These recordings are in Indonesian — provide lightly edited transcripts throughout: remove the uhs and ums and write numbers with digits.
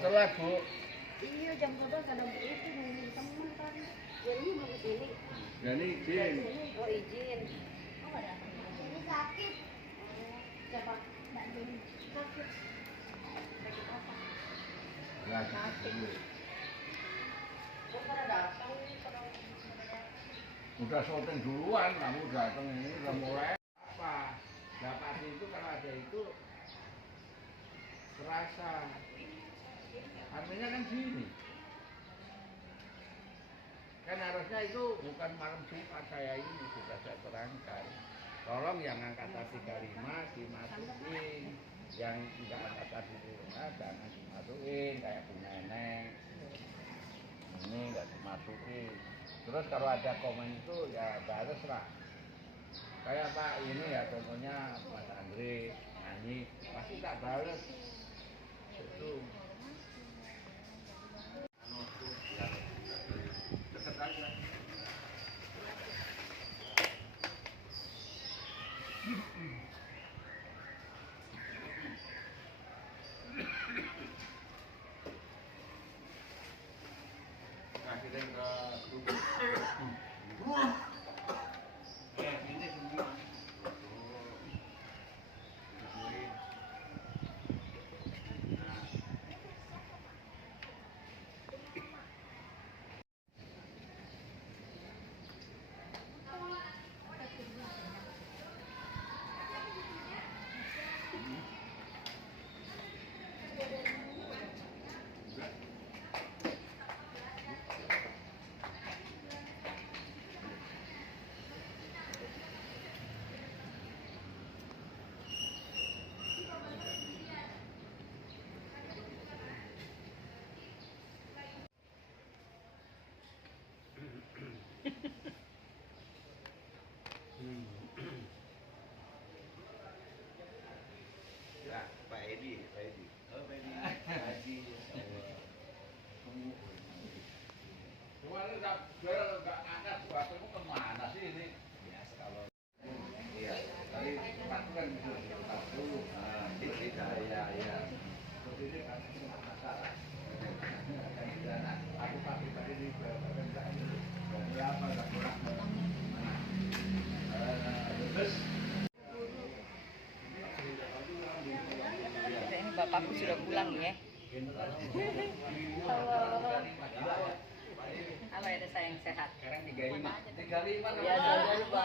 telat, Bu. Iya, jam 12 kadang itu nunggu teman kan. Jadi mau ke sini. Jadi izin. Oh, izin. Oh, ada apa? Ini sakit. Siapa? Mbak Deni. Sakit. Sakit apa? Ya, sakit. Kok pada datang? Udah syuting duluan, kamu datang ini udah mulai apa? Dapat itu kalau ada itu terasa. Artinya kan gini. Kan harusnya itu bukan malam Jumat saya ini sudah saya terangkan. Tolong yang angkat 35 dimasukin, yang tidak angkat 35 jangan dimasukin kayak Bu Neneng. Ini nggak dimasukin. Terus kalau ada komen itu ya balas lah. Kayak Pak ini ya contohnya Mas Andre nyanyi pasti tak balas. Itu. Deket aja. Kasih ke tubuh. Ini semua. Ya, Pak Edi. Oh, Pak Edi. Haji. Kemarin nggak ada sesuatu kemana sih ini? Ya, kalau Iya, tadi Pak kan gitu, Pak dulu. tidak, ya. Terus ini kan cuma masalah. Kan di sana, aku pakai tadi di bagian dari apa nggak kurang. Terus Ini bapakku sudah pulang ya. Halo, ada sayang sehat. sekarang 35 Ya, jangan lupa.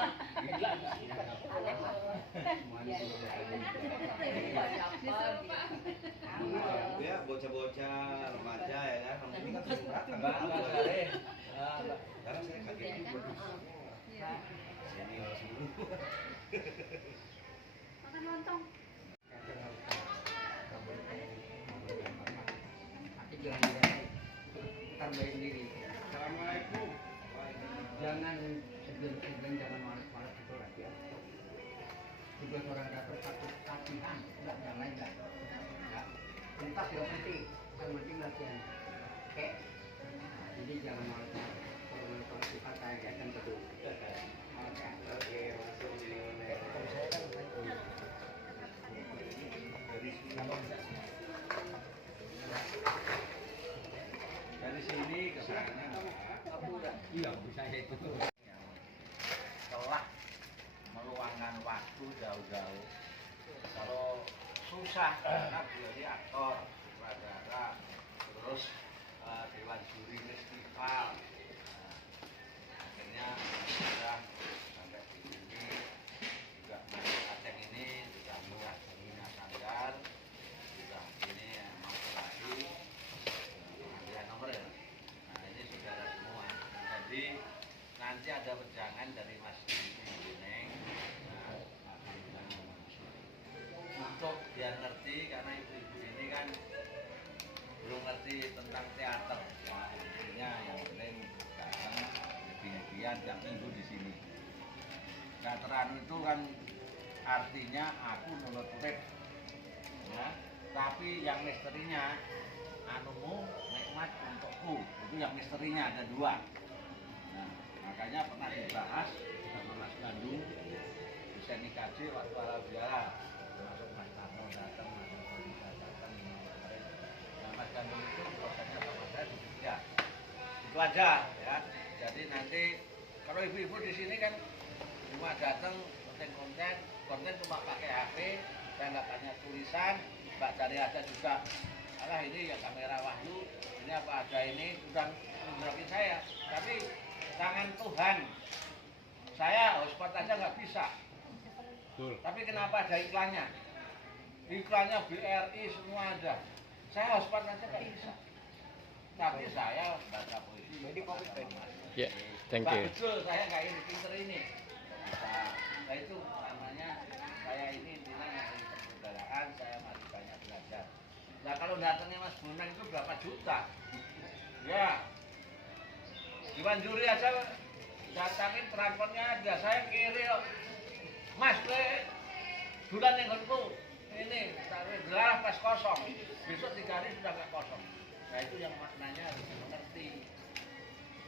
Ya, bocah-bocah remaja ya kan. Ini kan sering berantem. Karena saya kaget juga. Senior semua. Makan lontong. Tambahin diri. Assalamualaikum. Jangan segan-segan, jangan malas-malas itu lagi ya. Tugas orang dapur satu latihan, enggak yang lain enggak. Ya. Tuntas yang penting, yang penting latihan. Oke. Nah, jadi jangan malas-malas. Kalau kita kayak betul. Oke, langsung jadi online. Kalau saya kan Dari sini ke sana. iya bisa itu. Telah meluangkan waktu jauh-jauh. Kalau susah karena beliau aktor, sutradara, terus dewan juri festival. Akhirnya sudah sampai di sini juga Mas Aceh ini sudah murah Mina Sanggar, sudah ini mau lagi pengambilan nomor ya. Nah ini saudara semua. Jadi nanti ada wejangan dari Mas Neneng. Untuk biar ngerti karena ibu-ibu ini kan belum ngerti tentang teater. Nah, intinya yang penting datang lebih-lebihan tiap minggu di sini. Teateran itu kan artinya aku nurut urip. Ya, tapi yang misterinya anumu nikmat untukku. Itu yang misterinya ada dua. Nah, makanya pernah dibahas sama Mas Bandung di Senikaji waktu halal biara, termasuk Mas Tarno datang, Mas Tarno datang. Nah, Mas Gandum itu prosesnya sama saya berbeda. Itu aja ya. Jadi nanti kalau ibu-ibu di sini kan cuma datang konten cuma pakai HP, saya nggak banyak tulisan, Mbak cari aja juga. Alah ini ya kamera Wahyu, ini apa ada ini sudah menjerakin saya. Tapi tangan Tuhan, saya hotspot aja nggak bisa. Tapi kenapa ada iklannya? Iklannya BRI semua ada. Saya hotspot aja nggak bisa. Tapi saya baca puisi. Jadi fokus tadi. Ya, thank Pak, you. betul, saya nggak ini pinter ini. Bisa. Nah itu namanya saya ini intinya dari persaudaraan, saya masih banyak belajar. Nah kalau datangnya Mas Bonang itu berapa juta? Ya, Iwan Juri aja datangin transfernya ada, saya kiri kok. Mas, bulan yang kedua ini gelar pas kosong, besok 3 hari sudah nggak kosong. Nah itu yang maknanya harus mengerti.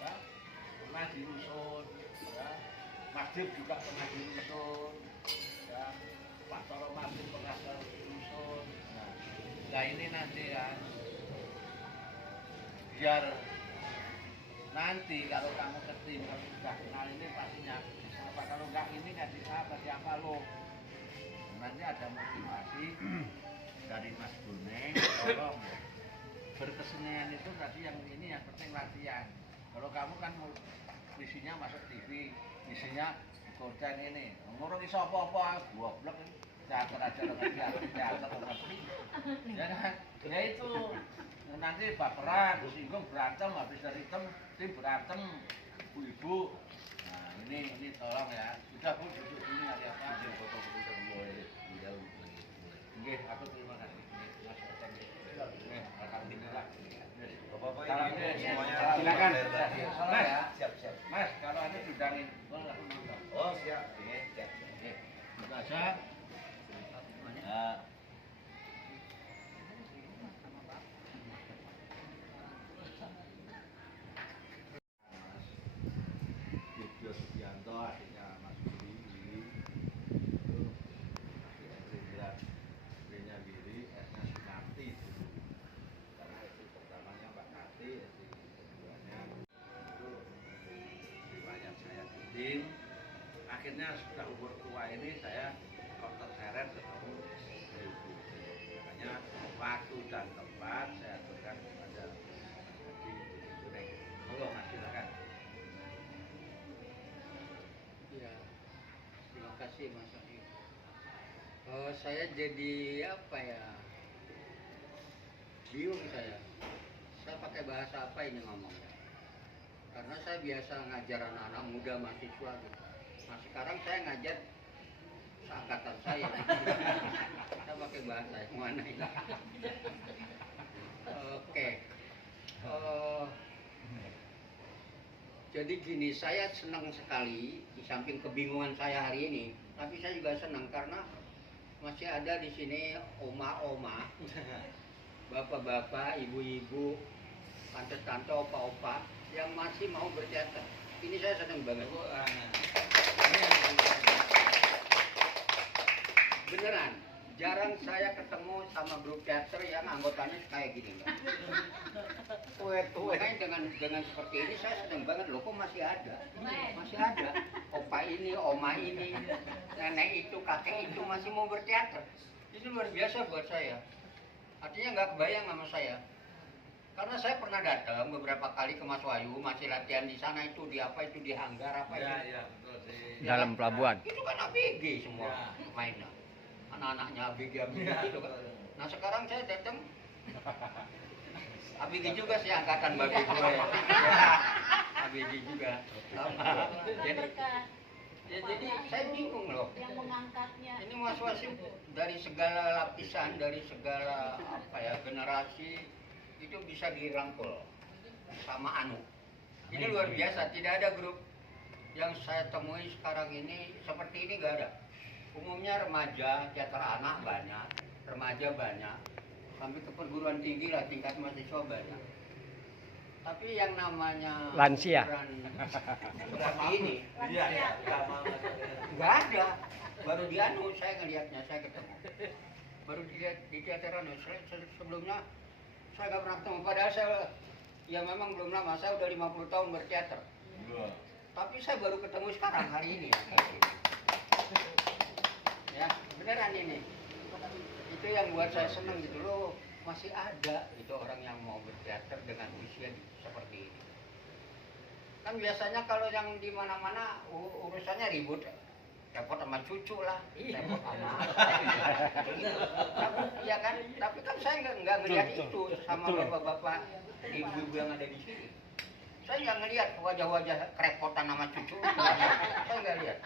Ya, pernah di rusun, ya. Masjid juga pernah di rusun, ya. Pak Toro Masjid pernah di rusun. Nah ini nanti kan, biar nanti kalau kamu ke tim, kalau sudah kenal ini pastinya apa, kalau nggak ini nggak disapa siapa lo. Nanti ada motivasi dari Mas Boneng, tolong berkesenian itu tadi yang ini yang penting latihan. Kalau kamu kan misinya masuk TV, misinya konten ini, ngurungi apa-apa, goblok teater aja teater ngerti. Ya kan? Ya itu nanti baperan, singgung berantem, habis dari tim berantem, ibu-ibu. Nah ini tolong ya. Sudah Bu duduk dulu nyari apa? Nggih, aku terima kasih. Mas Oteng. Nggih, alhamdulillah. Bapak-bapak Salam ibu deh, semuanya. silakan. Mas, Siap. Mas, kalau ada dudangin, boleh aku nonton. Oh siap. Oke, itu aja. Ya. Mas Yudho Subianto, adiknya Mas Wiri, itu S-nya Wiri, S-nya Sunarti dulu. Karena S pertamanya Mbak Nati, S keduanya itu riwayat saya bikin. Akhirnya sudah umur tua ini saya kok terseret ketemu ibu. Makanya waktu dan tempat saya aturkan kepada Mas Hadi Boneng. Monggo Mas, silakan. Ya, terima kasih Mas Adi. Saya jadi apa ya? Bingung saya. Saya pakai bahasa apa ini ngomongnya? Karena saya biasa ngajar anak-anak muda mahasiswa gitu. Nah sekarang saya ngajar seangkatan saya. Saya pakai bahasa yang mana ini? Oke. Jadi gini, saya senang sekali di samping kebingungan saya hari ini, tapi saya juga senang karena masih ada di sini oma-oma, bapak-bapak, ibu-ibu, tante-tante, opa-opa yang masih mau berteater. Ini saya senang banget. Beneran, jarang saya ketemu sama grup teater yang anggotanya kayak gini. Makanya dengan seperti ini saya senang banget loh, kok masih ada, opa ini, oma ini, nenek itu, kakek itu masih mau berteater. Itu luar biasa buat saya. Artinya nggak kebayang sama saya. Karena saya pernah datang beberapa kali ke Mas Wahyu, masih latihan di sana itu di apa itu di hanggar apa itu. Ya, betul sih. Dalam pelabuhan. Itu kan ABG semua mainnya. Anak-anaknya ABG itu kan. Nah sekarang saya datang ABG juga sih angkatan babi gue ya. ABG juga. Jadi saya bingung loh. Yang mengangkatnya. Ini Mas Wasim dari segala lapisan, dari segala apa ya generasi itu bisa dirangkul sama Anu. Ini luar biasa. Tidak ada grup yang saya temui sekarang ini seperti ini, nggak ada. Umumnya remaja, teater anak banyak, remaja banyak, sampai ke perguruan tinggi lah tingkat mahasiswa banyak. Tapi yang namanya Lansia. seperti ini Iya, sama nggak ada. Baru di Anu saya ngelihatnya, saya ketemu. Baru di teater Anu. Sebelumnya Saya nggak pernah ketemu. Padahal saya ya memang belum lama. Saya udah 50 tahun berteater. Wah. Tapi saya baru ketemu sekarang hari ini ya. Ya beneran ini. Itu yang buat saya seneng gitu loh. Masih ada gitu orang yang mau berteater dengan usia seperti ini. Kan biasanya kalau yang di mana-mana urusannya ribut, repot sama cucu lah, repot sama iya kan? Tapi kan saya nggak ngelihat itu sama bapak-bapak, ibu-ibu yang ada di sini. Saya nggak ngelihat wajah-wajah kerepotan sama cucu. Saya nggak lihat.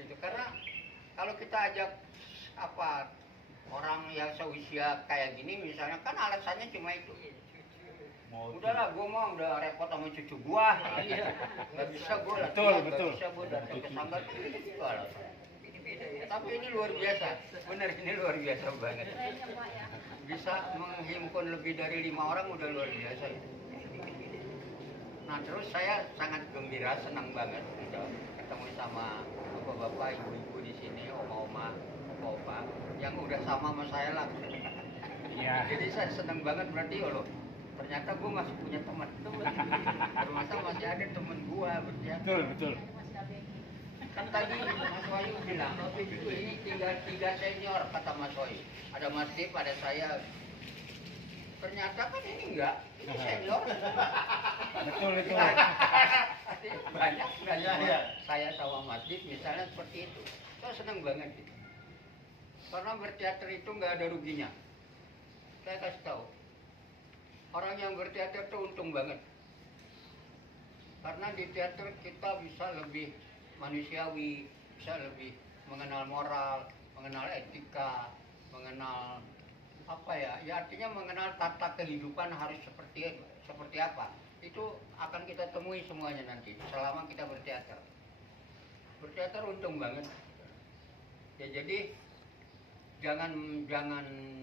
Itu karena kalau kita ajak apa orang yang seusia kayak gini, misalnya kan alasannya cuma itu. Udahlah, gue mau udah repot sama cucu gua. Nggak bisa gue latihan, nggak bisa gue datang ke sanggar. Itu alasan. Tapi ini luar biasa, bener ini luar biasa banget. Bisa menghimpun lebih dari 5 orang udah luar biasa itu. Nah terus saya sangat gembira, senang banget gitu, ketemu sama bapak-bapak, ibu-ibu di sini, oma-oma, opa-opa yang udah sama saya lah. Ya. Jadi saya senang banget berarti loh. Ternyata gue masih punya teman. Ternyata masih ada teman gue berarti. Betul. Kan tadi Mas Wahyu bilang, ini tinggal 3 senior kata Mas Wahyu. Ada Mas Dip, ada saya. Ternyata kan ini enggak, ini senior. Betul itu. Banyak ya. Saya sama Mas Dip misalnya seperti itu. Saya senang banget gitu. Karena berteater itu nggak ada ruginya. Saya kasih tahu. Orang yang berteater itu untung banget. Karena di teater kita bisa lebih manusiawi, bisa lebih mengenal moral, mengenal etika, mengenal apa ya? Ya artinya mengenal tata kehidupan harus seperti apa. Itu akan kita temui semuanya nanti selama kita berteater. Berteater untung banget. Ya jadi jangan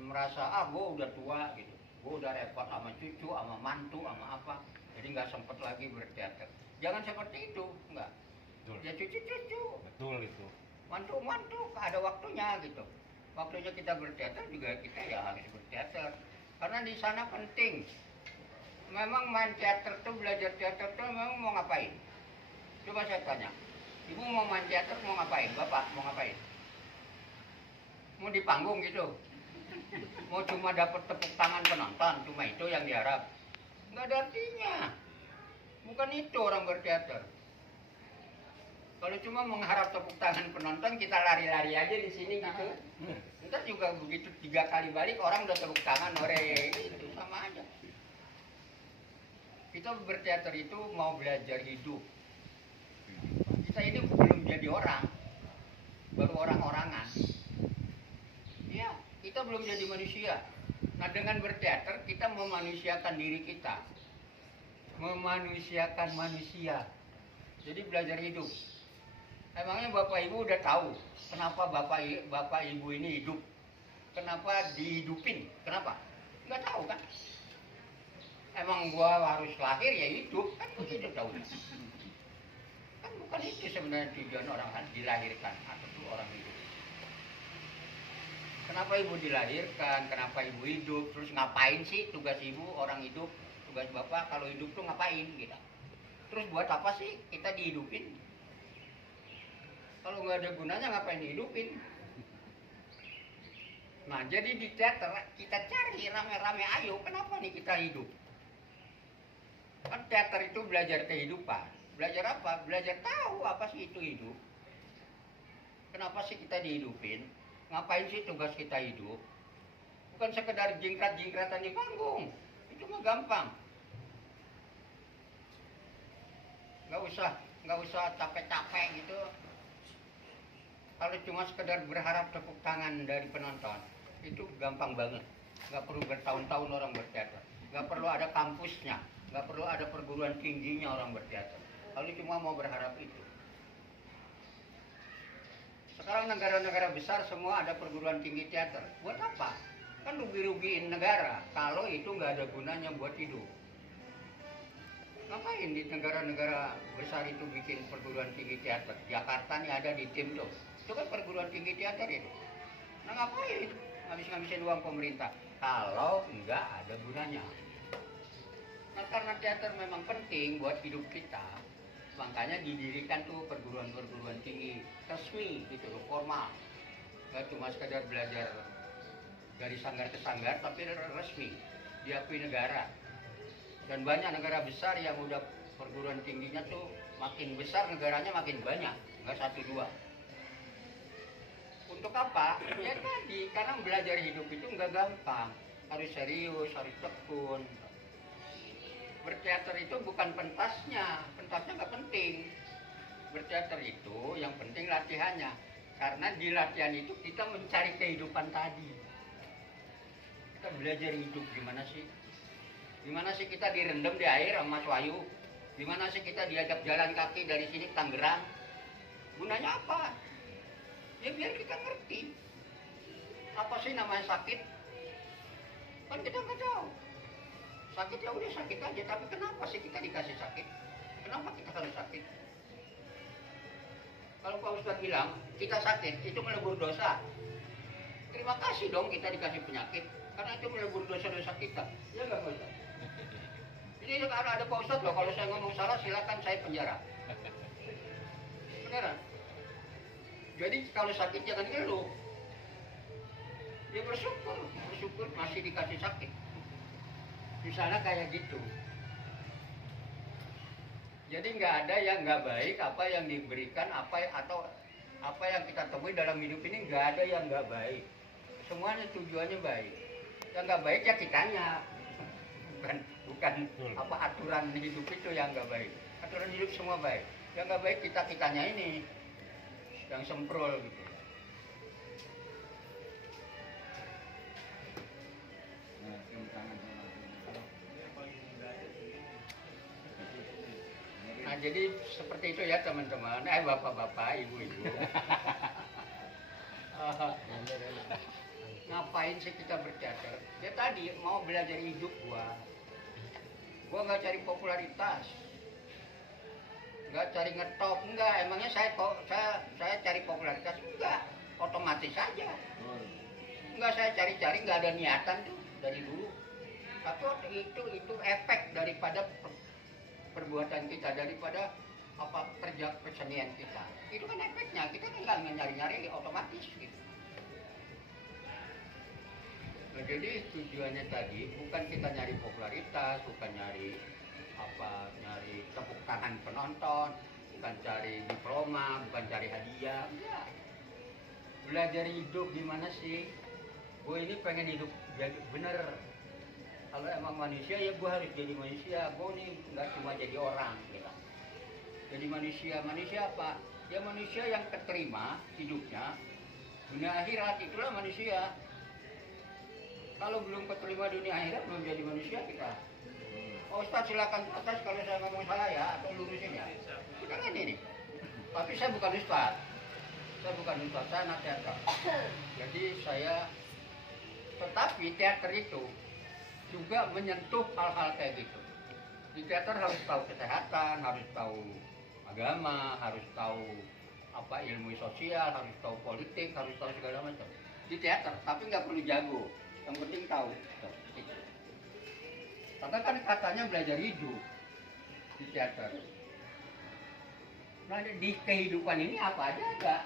merasa gue udah tua gitu. Gue udah repot sama cucu, sama mantu, sama apa. Jadi nggak sempet lagi berteater. Jangan seperti itu, enggak. Betul. Ya cucu-cucu. Betul itu. Mantu-mantu, ada waktunya gitu. Waktunya kita berteater juga kita ya harus berteater. Karena di sana penting. Memang main teater tuh, belajar teater tuh memang mau ngapain? Coba saya tanya. Ibu mau main teater mau ngapain? Bapak mau ngapain? Mau di panggung gitu? Mau cuma dapat tepuk tangan penonton, cuma itu yang diharap. Nggak ada artinya. Bukan itu orang berteater. Kalau cuma mengharap tepuk tangan penonton, kita lari-lari aja di sini gitu. Ntar juga begitu 3 kali balik orang udah tepuk tangan, hore, itu sama aja. Kita berteater itu mau belajar hidup. Kita ini belum jadi orang, baru orang-orangan. Iya. Kita belum jadi manusia. Nah dengan berteater kita memanusiakan diri kita. Memanusiakan manusia. Jadi belajar hidup. Emangnya Bapak Ibu udah tahu kenapa Bapak Ibu ini hidup? Kenapa dihidupin? Kenapa? Nggak tahu kan? Emang gua harus lahir ya hidup? Kan begitu tahu. Kan bukan itu sebenarnya tujuan orang kan dilahirkan atau tuh orang hidup. Kenapa ibu dilahirkan, kenapa ibu hidup, terus ngapain sih tugas ibu, orang hidup, tugas bapak kalau hidup tuh ngapain gitu. Terus buat apa sih kita dihidupin? Kalau nggak ada gunanya ngapain dihidupin? Nah jadi di teater kita cari rame-rame, ayo kenapa nih kita hidup? Kan teater itu belajar kehidupan. Belajar apa? Belajar tahu apa sih itu hidup. Kenapa sih kita dihidupin? Ngapain sih tugas kita hidup? Bukan sekedar jingkrat-jingkratan di panggung. Itu mah gampang. Nggak usah capek-capek gitu. Kalau cuma sekedar berharap tepuk tangan dari penonton, itu gampang banget. Nggak perlu bertahun-tahun orang berteater. Nggak perlu ada kampusnya. Nggak perlu ada perguruan tingginya orang berteater. Kalau cuma mau berharap itu. Sekarang negara-negara besar semua ada perguruan tinggi teater. Buat apa? Kan rugi-rugiin negara kalau itu nggak ada gunanya buat hidup. Ngapain di negara-negara besar itu bikin perguruan tinggi teater? Jakarta nih ada di tim tuh. Itu kan perguruan tinggi teater itu. Nah ngapain? Ngabis-ngabisin uang pemerintah. Kalau nggak ada gunanya. Nah, karena teater memang penting buat hidup kita, makanya didirikan tuh perguruan-perguruan tinggi resmi gitu loh, formal. Gak cuma sekedar belajar dari sanggar ke sanggar, tapi resmi, diakui negara. Dan banyak negara besar yang udah perguruan tingginya tuh makin besar, negaranya makin banyak, nggak satu dua. Untuk apa? Ya tadi, karena belajar hidup itu nggak gampang, harus serius, harus tekun. Berteater itu bukan pentasnya nggak penting. Berteater itu yang penting latihannya, karena di latihan itu kita mencari kehidupan tadi. Kita belajar hidup gimana sih kita direndam di air sama Mas Wahyu, gimana sih kita diajak jalan kaki dari sini ke Tangerang, gunanya apa? Ya biar kita ngerti apa sih namanya sakit, kan kita nggak tahu. Sakit ya udah sakit aja, tapi kenapa sih kita dikasih sakit? Kenapa kita harus sakit? Kalau Pak Ustadz bilang kita sakit itu melebur dosa, terima kasih dong kita dikasih penyakit, karena itu melebur dosa-dosa kita. Ya nggak Pak Ustadz? Ini kalau ada Pak Ustadz loh, kalau saya ngomong salah silakan saya penjara. Beneran. Jadi kalau sakit jangan ngeluh. Dia bersyukur masih dikasih sakit. Misalnya kayak gitu. Jadi nggak ada yang nggak baik, apa yang diberikan, atau apa yang kita temui dalam hidup ini nggak ada yang nggak baik. Semuanya tujuannya baik. Yang nggak baik ya kitanya, bukan apa aturan hidup itu yang nggak baik. Aturan hidup semua baik. Yang nggak baik kitanya ini yang semprol gitu. Nah jadi seperti itu ya teman-teman, bapak-bapak, ibu-ibu. Ngapain sih kita berteater? Ya tadi mau belajar hidup gua nggak cari popularitas, nggak cari ngetop, enggak. Emangnya saya cari popularitas? Enggak, otomatis saja. Enggak, saya cari-cari, nggak ada niatan tuh dari dulu. Tapi itu efek daripada perbuatan kita, daripada apa kerja kesenian kita. Itu kan efeknya, kita kan nggak nyari-nyari otomatis gitu. Nah, jadi tujuannya tadi bukan kita nyari popularitas, bukan nyari tepuk tangan penonton, bukan cari diploma, bukan cari hadiah, enggak. Belajar hidup gimana sih? Gue ini pengen hidup jadi bener. Kalau emang manusia ya gue harus jadi manusia. Gue ini nggak cuma jadi orang, gitu. Jadi manusia apa? Ya manusia yang keterima hidupnya dunia akhirat, itulah manusia. Kalau belum keterima dunia akhirat, belum jadi manusia kita. Oh, Ustaz silakan atas kalau saya ngomong salah ya, atau lurusin ya. Kita kan ini. Tapi saya bukan Ustaz. Saya anak teater. Jadi tetapi teater itu juga menyentuh hal-hal kayak gitu. Di teater harus tahu kesehatan, harus tahu agama, harus tahu apa ilmu sosial, harus tahu politik, harus tahu segala macam. Di teater, tapi nggak perlu jago. Yang penting tahu. Karena kan katanya belajar hidup di teater. Nah, di kehidupan ini apa aja ada.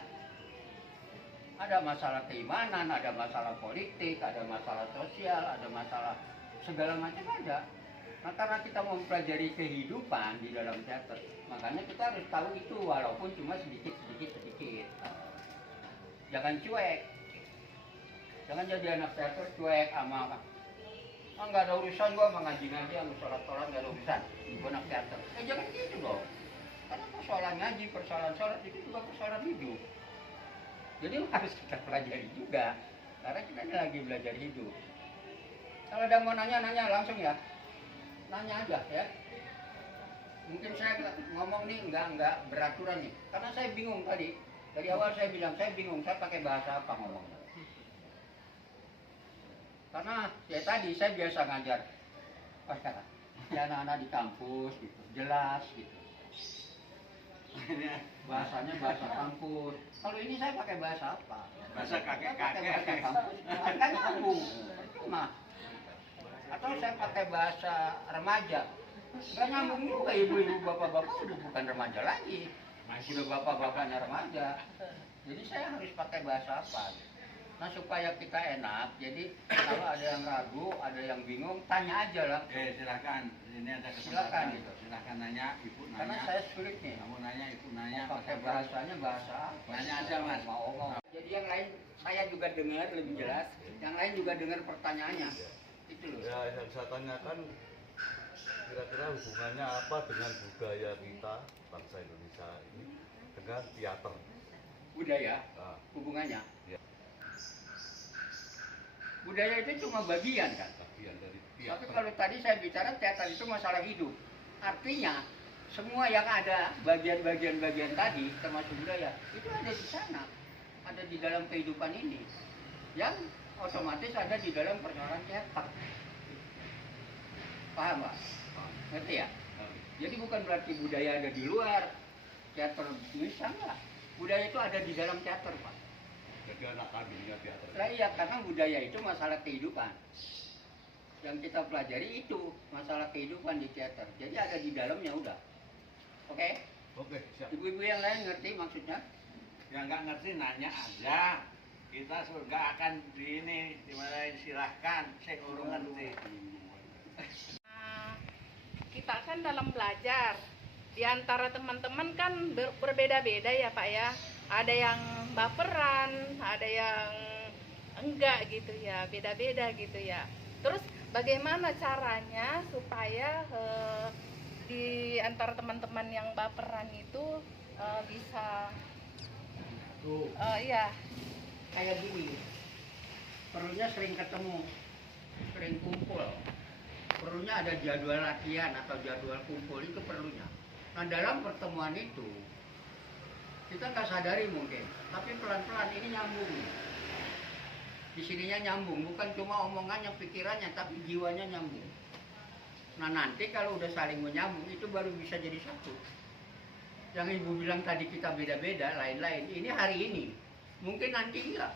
Ada masalah keimanan, ada masalah politik, ada masalah sosial, ada masalah segala macam ada. Nah, karena kita mempelajari kehidupan di dalam teater, makanya kita harus tahu itu walaupun cuma sedikit. Jangan cuek. Jangan jadi anak teater cuek sama nggak ada urusan gua sama ngaji sama sholat nggak ada urusan. Gua anak teater. Jangan gitu dong. Karena persoalan ngaji, persoalan sholat itu juga persoalan hidup. Jadi harus kita pelajari juga. Karena kita ini lagi belajar hidup. Kalau ada mau nanya langsung ya. Nanya aja ya. Mungkin saya ngomong nih nggak beraturan nih. Karena saya bingung tadi. Dari awal saya bilang saya bingung. Saya pakai bahasa apa ngomongnya. Karena ya tadi saya biasa ngajar. Ya anak-anak di kampus gitu. Jelas gitu. Bahasanya bahasa kampus. Kalau ini saya pakai bahasa apa? Bahasa kakek-kakek. Bahasa kampus. Kan nyambung. Atau saya pakai bahasa remaja. Nggak nyambung juga, ibu-ibu bapak-bapak udah bukan remaja lagi, udah bapak-bapaknya remaja. Jadi saya harus pakai bahasa apa? Nah supaya kita enak, jadi kalau ada yang ragu, ada yang bingung, tanya aja lah. Silakan. Ini ada Silakan, kesempatan. gitu. Silakan nanya, ibu nanya. Karena saya sulit nih. Kamu nanya, ibu nanya. Pakai bahasanya bahasa apa? Nanya aja, Mas. Mau ngomong. Jadi yang lain saya juga dengar lebih jelas. Yang lain juga dengar pertanyaannya. Itu loh. Ya, yang saya tanyakan kira-kira hubungannya apa dengan budaya kita bangsa Indonesia ini dengan teater? Budaya, Nah, hubungannya. ya, Budaya itu cuma bagian kan. bagian dari Tapi teater. kalau tadi saya bicara teater itu masalah hidup. Artinya semua yang ada bagian-bagian tadi termasuk budaya itu ada di sana, ada di dalam kehidupan ini, yang otomatis ada di dalam persoalan teater. Paham Pak? Ngerti ya? Jadi bukan berarti budaya ada di luar teater bisa enggak. Budaya itu ada di dalam teater Pak. Jadi anak kandungnya teater. Nah, iya, karena budaya itu masalah kehidupan. Yang kita pelajari itu masalah kehidupan di teater. Jadi ada di dalamnya udah. Oke? Oke, siap. Ibu-ibu yang lain ngerti maksudnya? Yang nggak ngerti nanya aja. Kita nggak akan di ini dimana silahkan. Saya urung ngerti. Nah, kita kan dalam belajar di antara teman-teman kan berbeda-beda ya Pak ya. Ada yang baperan, ada yang enggak gitu ya, beda-beda gitu ya. Terus bagaimana caranya supaya di antara teman-teman yang baperan itu bisa Tuh, ya kayak gini. Perlunya sering ketemu, sering kumpul. Perlunya ada jadwal latihan atau jadwal kumpul, itu perlunya. Nah dalam pertemuan itu kita nggak sadari mungkin, tapi pelan-pelan ini nyambung. Di sininya nyambung, bukan cuma omongannya, pikirannya, tapi jiwanya nyambung. Nah nanti kalau udah saling menyambung itu baru bisa jadi satu. Yang ibu bilang tadi kita beda-beda, lain-lain. Ini hari ini, mungkin nanti enggak.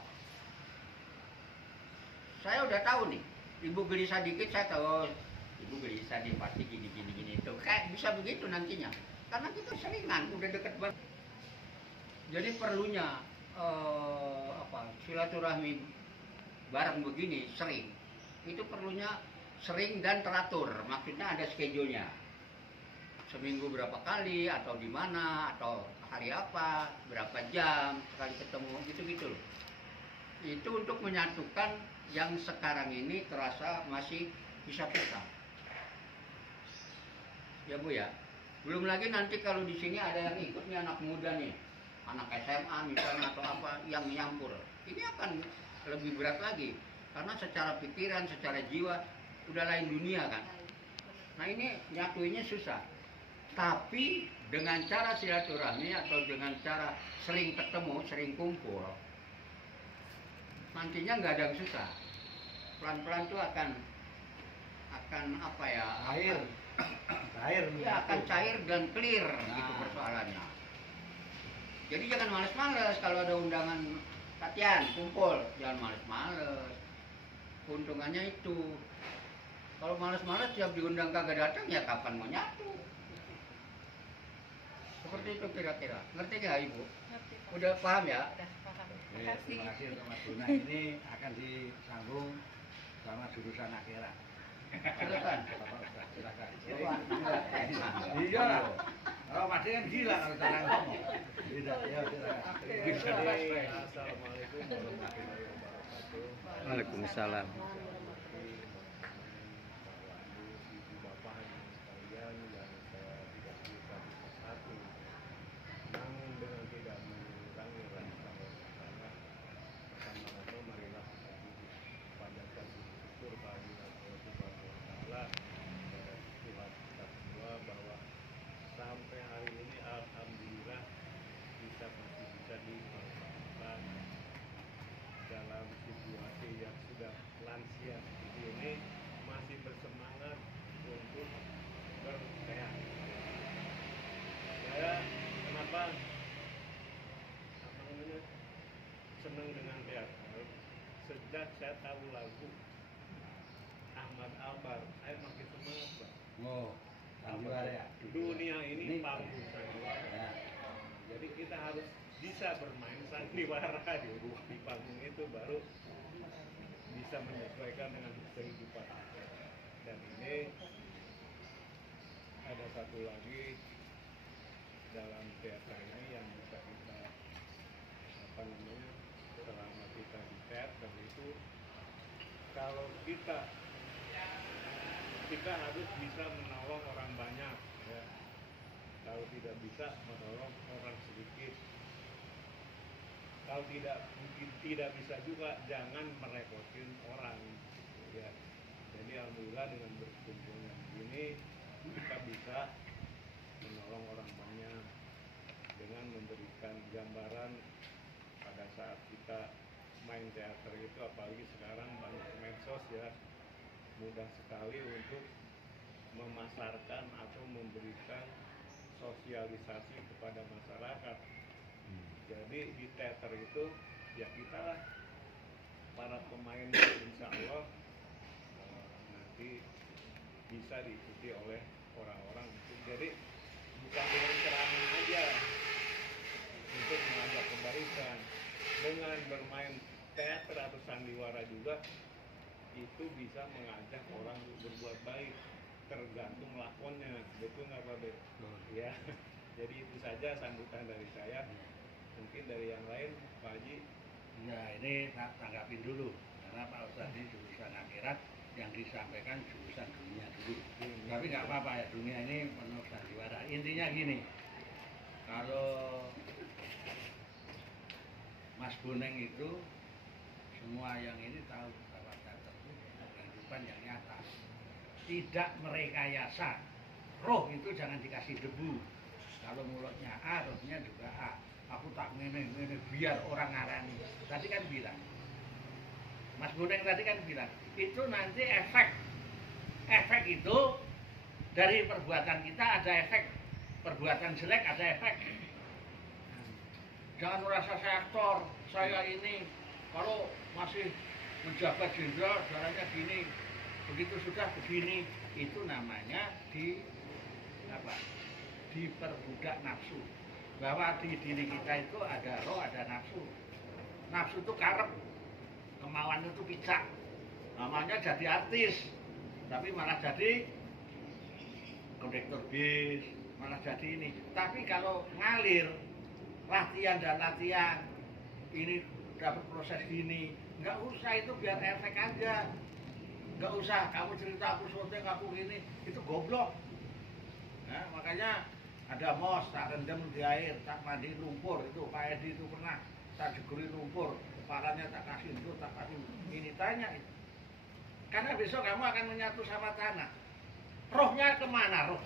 Saya udah tahu nih, ibu gelisah dikit saya tahu. Oh, ibu gelisah nih pasti gini itu. Kayak bisa begitu nantinya, karena kita seringan, udah deket banget. Jadi perlunya silaturahmi bareng begini sering. Itu perlunya sering dan teratur. Maksudnya ada schedule-nya. Seminggu berapa kali atau di mana atau hari apa, berapa jam sekali ketemu gitu-gitu loh. Itu untuk menyatukan yang sekarang ini terasa masih bisa-bisa. Ya Bu ya. Belum lagi nanti kalau di sini ada yang ikut nih anak muda nih. Anak SMA misalnya atau apa yang nyampur. Ini akan lebih berat lagi karena secara pikiran, secara jiwa udah lain dunia kan. Nah ini nyatuinnya susah. Tapi dengan cara silaturahmi atau dengan cara sering ketemu, sering kumpul, nantinya nggak ada yang susah. Pelan-pelan tuh akan apa ya? Cair. Ya akan cair dan clear gitu persoalannya. Jadi jangan males-males kalau ada undangan latihan, kumpul, jangan males-males. Keuntungannya itu. Kalau males-males tiap diundang kagak datang ya kapan mau nyatu? Seperti itu kira-kira. Ngerti nggak Ibu? ngerti Pak. Udah paham ya? Udah paham. Terima Makasih. kasih untuk Mas Guna. Ini akan disambung sama jurusan akhirat. Silakan. Silakan. Silakan. Iya. Kalau Mas kan gila kalau cara ngomong. Tidak, ya silakan. Bisa direspek. Assalamualaikum warahmatullahi wabarakatuh. Waalaikumsalam. Bapak Ibu sekalian yang saya tidak bisa satu. Namun dengan tidak mengurangi rasa hormat, pertama-tama marilah kita panjatkan syukur kehadirat Allah Subhanahu wa taala kepada Tuhan kita semua bahwa sampai hari ini alhamdulillah kita masih bisa dimanfaatkan dalam situasi yang sudah lansia seperti ini, masih bersemangat untuk bersehat. Saya kenapa namanya senang dengan teater? Sejak saya tahu lagu Ahmad Albar, saya makin semangat Pak. Oh, Sandiwara ya. Dunia ini panggung sandiwara. Ya. Jadi kita harus bisa bermain sandiwara di panggung itu baru bisa menyesuaikan dengan kehidupan. Dan ini ada satu lagi dalam teater ini yang bisa kita selama kita di teater itu, kalau kita harus bisa menolong orang banyak ya. Kalau tidak bisa menolong orang sedikit. Kalau mungkin tidak bisa juga jangan merepotin orang ya. Jadi alhamdulillah dengan berkumpulnya begini kita bisa menolong orang banyak dengan memberikan gambaran pada saat kita main teater itu, apalagi sekarang banyak medsos ya, mudah sekali untuk memasarkan atau memberikan sosialisasi kepada masyarakat. Jadi di teater itu ya kita lah para pemain, insya Allah nanti bisa diikuti oleh orang-orang. Jadi bukan dengan ceramah aja untuk mengajak kebaikan, dengan bermain teater atau sandiwara juga itu bisa mengajak orang berbuat baik, tergantung lakonnya. Betul nggak Pak Beb? Ya. Jadi itu saja sambutan dari saya. Mungkin dari yang lain Pak Haji. Ya, ini tanggapin dulu karena Pak Ustadz ini jurusan akhirat, yang disampaikan jurusan dunia dulu. Tapi nggak apa-apa ya, dunia ini penuh sandiwara. Intinya gini, kalau Mas Boneng itu semua yang ini tahu bahwa teater itu kehidupan yang nyata, tidak merekayasa. Roh itu jangan dikasih debu. Kalau mulutnya A, rohnya juga A. Aku tak ngene biar orang ngarani. Tadi kan bilang, Mas Boneng tadi kan bilang, itu nanti efek itu dari perbuatan kita ada efek, perbuatan jelek ada efek. Jangan merasa saya aktor, saya ini kalau masih menjabat jenderal jalannya gini, begitu sudah begini, itu namanya diperbudak nafsu. Bahwa di diri kita itu ada roh, ada nafsu. Nafsu itu karep, kemauan itu picak. Namanya jadi artis, tapi malah jadi kondektor bis, malah jadi ini. Tapi kalau ngalir, latihan dan latihan, ini dapat proses gini, nggak usah itu biar efek aja. Nggak usah kamu cerita aku syuting aku gini, itu goblok. Nah, makanya ada mos, tak rendam di air, tak mandi lumpur, itu Pak Edi itu pernah tak jeguri lumpur, kepalanya tak kasih itu, tak kasih ini, tanya itu. Karena besok kamu akan menyatu sama tanah. Rohnya kemana roh?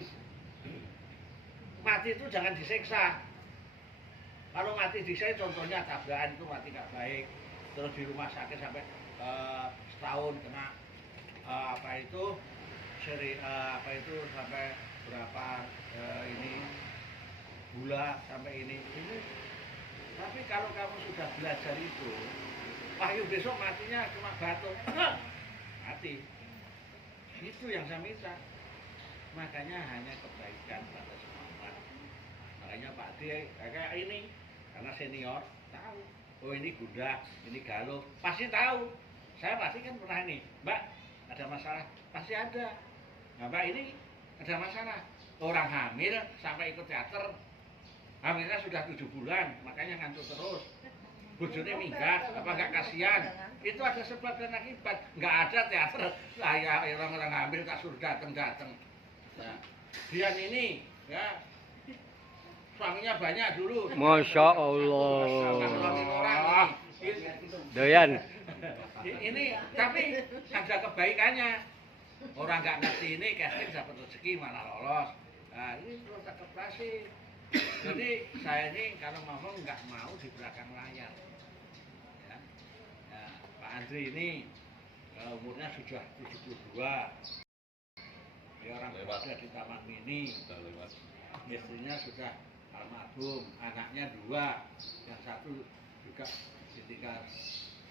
Mati itu jangan disiksa. Kalau mati disiksa, contohnya tabrakan itu mati gak baik, terus di rumah sakit sampai setahun kena sampai berapa ini gula sampai ini. Tapi kalau kamu sudah belajar itu, wahyu besok matinya cuma batuk, mati. Itu yang saya minta. Makanya hanya kebaikan pada semua. Makanya Pak D kayak ini, karena senior tahu. Oh ini Gunda, ini Galuh, pasti tahu. Saya pasti kan pernah ini, Mbak ada masalah, pasti ada. Nah, Mbak ini ada masalah. Orang hamil sampai ikut teater, hamilnya sudah 7 bulan, makanya ngantuk terus. Bojone minggat, apa enggak kasihan? Itu ada sebab dan akibat. Enggak ada teater, lah ya orang-orang hamil tak suruh datang-datang. Nah, Dian ini, ya suaminya banyak dulu. Masya Allah. Doyan. Ini tapi ada kebaikannya. Orang nggak ngerti ini casting dapat rezeki malah lolos. Nah ini perlu tak keprasi. Jadi saya ini kalau ngomong nggak mau di belakang layar. Ya. Nah, Pak Andri ini umurnya sudah 72. Dia orang berada di Taman Mini. Istrinya sudah almarhum, anaknya 2, yang satu juga ketika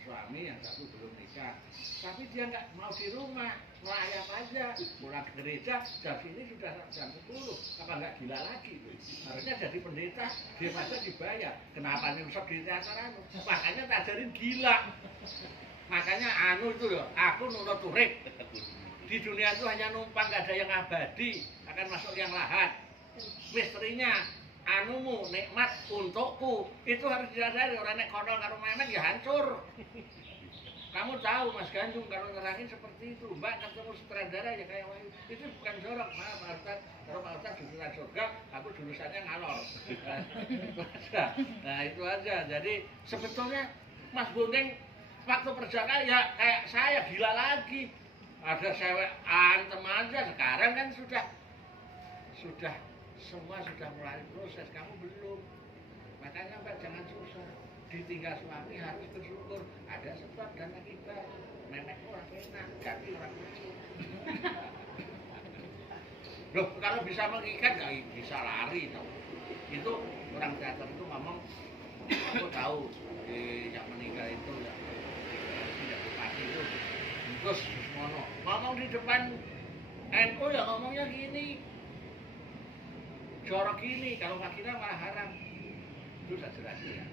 suami, yang satu belum nikah. Tapi dia nggak mau di rumah, melayap aja, pulang ke gereja, jam ini sudah jam 10, apa nggak gila lagi? Harusnya jadi pendeta, dia masa dibayar. Kenapa nyusap di teater anu? Makanya tak ajarin gila. Makanya anu itu loh, aku nurut urip. Di dunia itu hanya numpang, gak ada yang abadi, akan masuk yang lahat. Misterinya, anumu nikmat untukku, itu harus disadari. Orang nek kodol karo memek ya hancur. Kamu tahu Mas Gandung kalau nerangin seperti itu, Mbak ketemu sutradara ya kayak Wahyu, itu bukan jorok. Maaf Pak Ustaz, kalau Pak Ustaz jurusan surga, aku jurusannya ngalor. Itu aja. Nah itu aja. Jadi sebetulnya Mas Bunting waktu perjaka ya kayak saya gila lagi. Ada cewek antem aja, sekarang kan sudah semua sudah mulai proses, kamu belum. Makanya Mbak jangan susah. Ditinggal suami harus bersyukur, ada sebab dan akibat. Memek orang enak, ganti orang lucu. Loh, kalau bisa mengikat nggak bisa lari tau. Itu orang teater itu ngomong, aku tahu yang meninggal itu ya tidak bupati itu terus ngomong di depan NU ya ngomongnya gini, jorok gini, kalau nggak kira malah haram. Itu saya jelasin ya,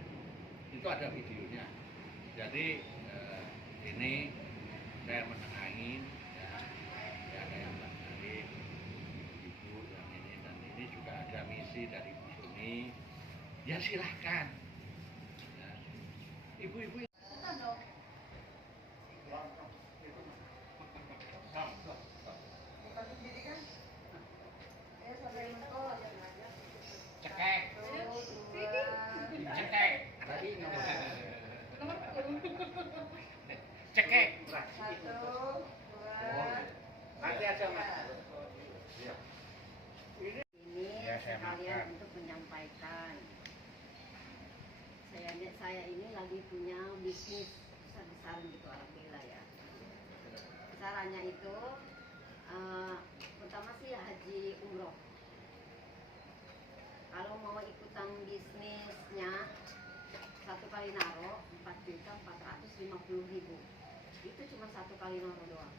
itu ada videonya. Jadi ini saya menenangin ya, ada yang tadi ibu yang ini dan ini juga ada misi dari Bu Suni, ya silahkan ya. Ibu-ibu cekek. Nanti aja Mas. Ini sekalian untuk menyampaikan saya ini lagi punya bisnis besar-besaran gitu alhamdulillah ya. Caranya itu pertama sih haji umroh. Kalau mau ikutan bisnisnya satu kali naro 4.450.000. Itu cuma satu kali naro doang.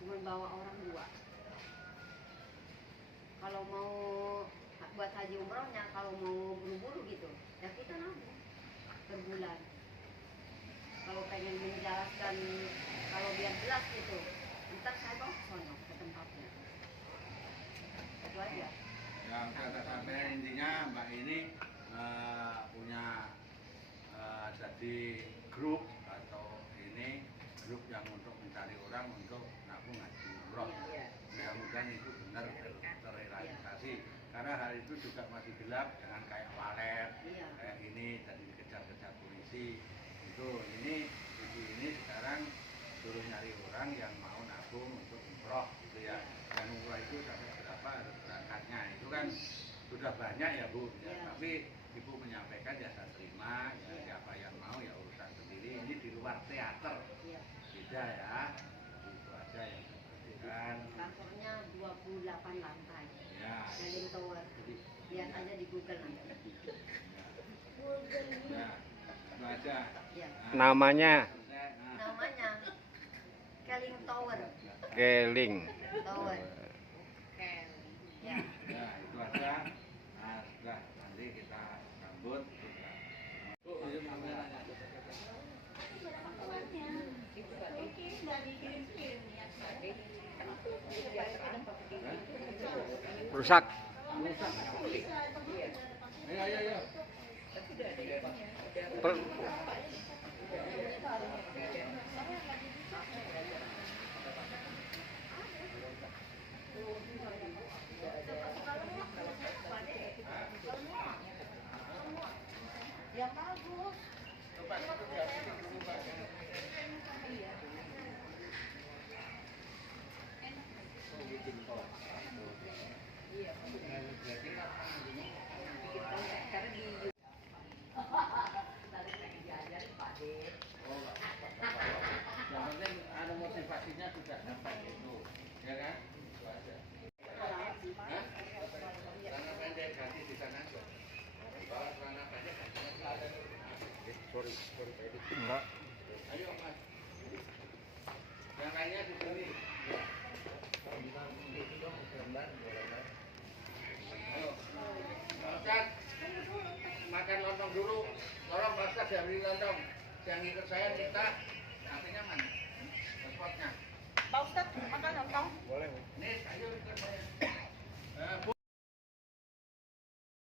Cuma bawa orang 2. Kalau mau buat haji umrohnya, kalau mau buru-buru gitu, ya kita nabung per bulan. Kalau pengen menjelaskan, kalau biar jelas gitu, ntar saya bawa sono ke tempatnya. Itu aja. Yang kata sampai intinya Mbak ini punya jadi grup atau ini grup yang untuk mencari orang untuk nabung haji umroh. Mudah-mudahan itu benar terrealisasi. Karena hal itu juga masih gelap, jangan kayak walet, kayak ini tadi dikejar-kejar polisi. Itu ini ibu ini sekarang suruh nyari orang yang mau nabung untuk umroh gitu ya. Dan umroh itu sampai berapa harus berangkatnya itu kan sudah banyak ya Bu. Ya, tapi Ibu menyampaikan ya saya terima, ya siapa yang mau ya urusan sendiri. Ini di luar teater, beda ya. Itu aja yang saya perhatikan. Kantornya 28 lantai. Ya. Keling Tower. Lihat aja di Google nanti. Ya, itu aja. Ya. Namanya Namanya Keling Tower. Keling. Tower. Ya. Ya, itu aja. Nah, sudah nanti kita sambut. Bu, ini kameranya. Rusak. Ayo, ayo, ayo. Yang bagus. Enggak. Ayo Mas. Yang lainnya di sini. Ayo. Pak Ustadz, makan lontong dulu. Tolong Pak Ustadz ya beli lontong. Yang ikut saya minta, artinya mana? Transportnya. Pak Ustadz makan lontong. Boleh. Nih, ayo ikut saya. Bu.